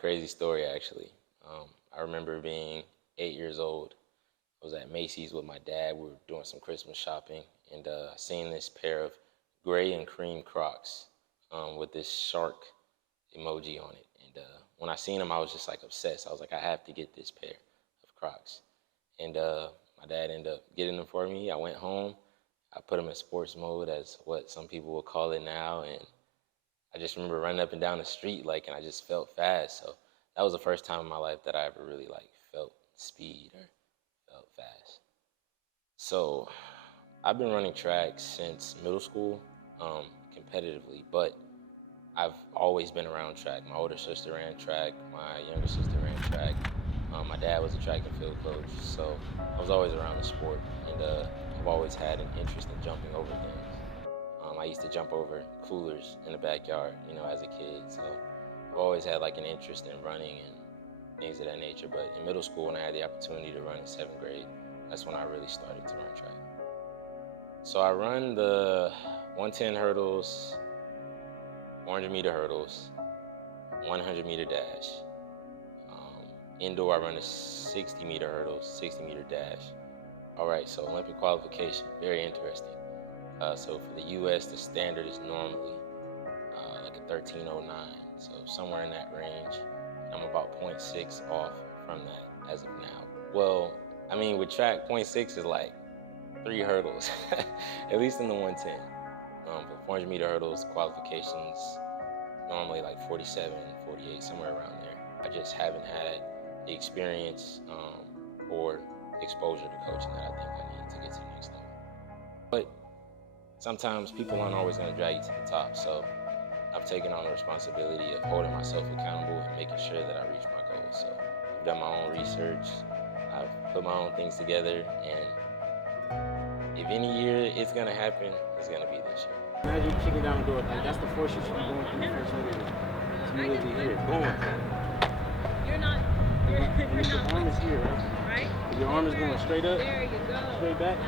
Crazy story, actually. I remember being 8 years old. I was at Macy's with my dad. We were doing some Christmas shopping and seeing this pair of gray and cream Crocs with this shark emoji on it. And when I seen them, I was just like obsessed. I was like, I have to get this pair of Crocs. And my dad ended up getting them for me. I went home. I put them in sports mode, as what some people will call it now, and I just remember running up and down the street, and I just felt fast. So that was the first time in my life that I ever really felt speed or felt fast. So I've been running track since middle school, competitively, but I've always been around track. My older sister ran track, my younger sister ran track. My dad was a track and field coach, so I was always around the sport, and I've always had an interest in jumping over things. I used to jump over coolers in the backyard, as a kid. So I've always had an interest in running and things of that nature. But in middle school, when I had the opportunity to run in 7th grade, that's when I really started to run track. So I run the 110 hurdles, 400-meter hurdles, 100-meter dash. Indoor, I run the 60-meter hurdles, 60-meter dash. All right, so Olympic qualification, very interesting. So for the U.S., the standard is normally like a 13:09, so somewhere in that range. I'm about 0.6 off from that as of now. Well, I mean, with track, 0.6 is like 3 hurdles, at least in the 110. For 400-meter hurdles, qualifications, normally like 47, 48, somewhere around there. I just haven't had the experience or exposure to coaching that I think I need to get to the next level. But sometimes people aren't always going to drag you to the top, so I've taken on the responsibility of holding myself accountable and making sure that I reach my goals. So I've done my own research, I've put my own things together, and if any year it's going to happen, it's going to be this year. Imagine kicking down the door, that's the force you should be going through first order. So you will be here, boom. You're not Your arm is here, right? If your arm is going straight up, there you go. straight back,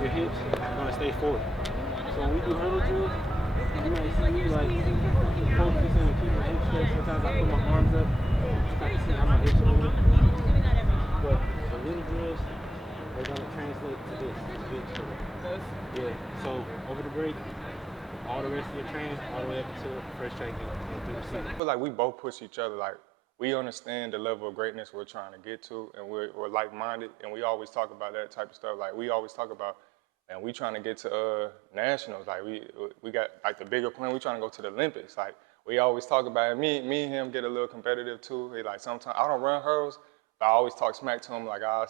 your hips are going to stay forward. So when we do hurdle drills, you might see me focusing and keeping my hips straight. Sometimes I put my arms up, just kind of see how my hips are moving. But the little drills, they're going to translate to this big drill. Yeah, so over the break, all the rest of your training, all the way up until first track and through the season. I feel like we both push each other. We understand the level of greatness we're trying to get to, and we're like-minded, and we always talk about that type of stuff. We always talk about, and we trying to get to nationals. We got the bigger plan. We trying to go to the Olympics. We always talk about it. Me and him get a little competitive too. Sometimes I don't run hurdles, but I always talk smack to him.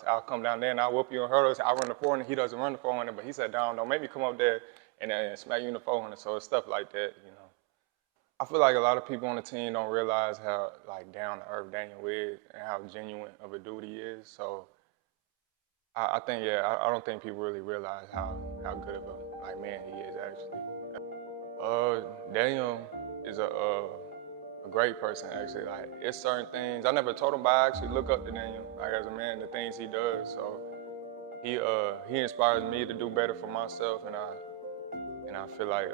I'll come down there and I'll whoop you in hurdles. I run the 400. He doesn't run the 400, but he said, don't make me come up there and smack you in the 400. So it's stuff like that, I feel like a lot of people on the team don't realize how down to earth Daniel is and how genuine of a dude he is. So I think, I don't think people really realize how good of a man he is actually. Daniel is a great person actually. It's certain things I never told him, but I actually look up to Daniel as a man, the things he does. So he inspires me to do better for myself, and I feel like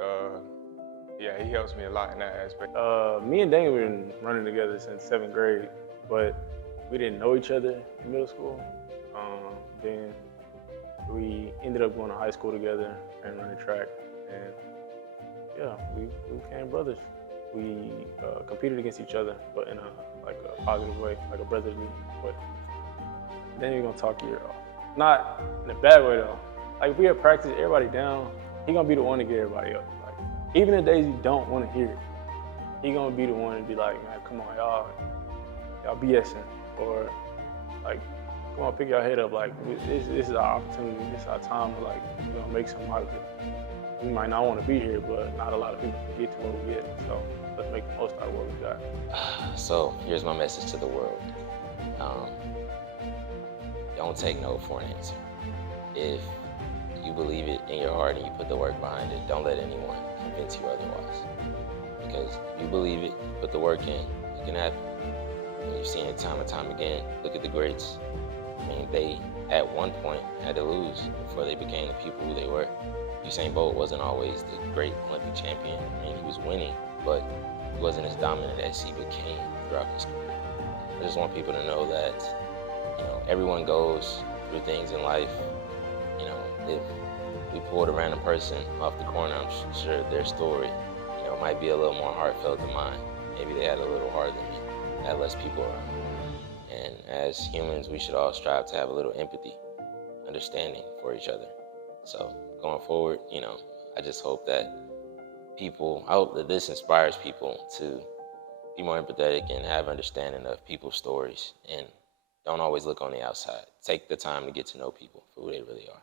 he helps me a lot in that aspect. Me and Daniel have been running together since 7th grade, but we didn't know each other in middle school. Then we ended up going to high school together and running track, and we became brothers. We competed against each other, but in a positive way, like a brotherly way. Then you're gonna talk your ear off. Not in a bad way though. If we have practice, everybody down, he gonna be the one to get everybody up. Even the days you don't want to hear it, he gonna be the one to be like, man, come on, y'all BSing, or come on, pick your head up. This is our opportunity. This is our time to we're gonna make something out of it. We might not want to be here, but not a lot of people can get to where we get. So let's make the most out of what we got. So here's my message to the world. Don't take no for an answer. If you believe it in your heart and you put the work behind it, don't let anyone convince you otherwise. Because if you believe it, put the work in, it can happen. And you've seen it time and time again. Look at the greats. They at one point had to lose before they became the people who they were. Usain Bolt wasn't always the great Olympic champion. He was winning, but he wasn't as dominant as he became throughout his career. I just want people to know that, everyone goes through things in life. If we pulled a random person off the corner, I'm sure their story, might be a little more heartfelt than mine. Maybe they had a little harder than me, had less people around. And as humans, we should all strive to have a little empathy, understanding for each other. So going forward, I just hope that I hope that this inspires people to be more empathetic and have understanding of people's stories, and don't always look on the outside. Take the time to get to know people for who they really are.